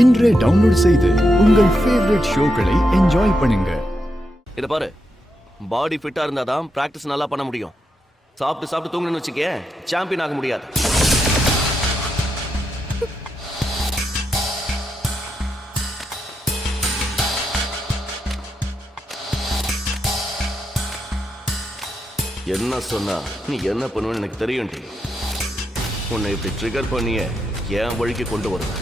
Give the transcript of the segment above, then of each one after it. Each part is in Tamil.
இன்றே டவுன்லோட் செய்து உங்கள் ஃபேவரட் ஷோக்களை என்ஜாய் பண்ணுங்க. இத பாரு, பாடி ஃபிட்டா இருந்தாதான் பிராக்டிஸ் நல்லா பண்ண முடியும். சாப்பிட்டு சாப்பிட்டு தூங்கணும்னு வச்சுக்கே, சாம்பியன் ஆக முடியாது. என்ன சொன்னா நீ என்ன பண்ணுவேன்னு எனக்கு தெரியும். உன்னை இப்படி ட்ரிகர் பண்ணிய என் வழிக்கு கொண்டு வருவேன்.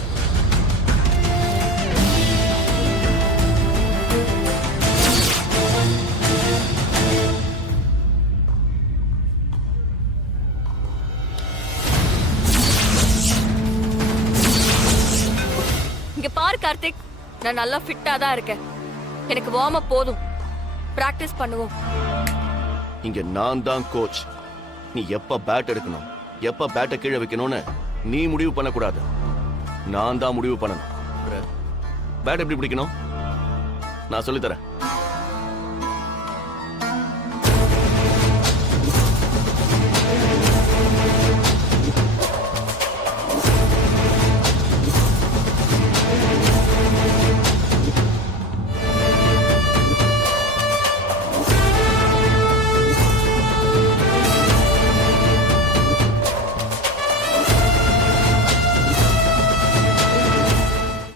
இங்க பாரு கார்த்திக், நான் நல்லா ஃபிட்டா தான் இருக்கேன். எனக்கு வார்ம் அப் போதும், பிராக்டிஸ் பண்ணுவோம். இங்க நான் தான் கோச். நீ எப்ப பேட் எடுக்கணும், எப்ப பேட்டை கீழே வைக்கணும்னு நீ முடிவு பண்ணக்கூடாது. நான் தான் முடிவு பண்ணணும். பேட் எப்படி பிடிக்கணும் நான் சொல்லித்தரேன்.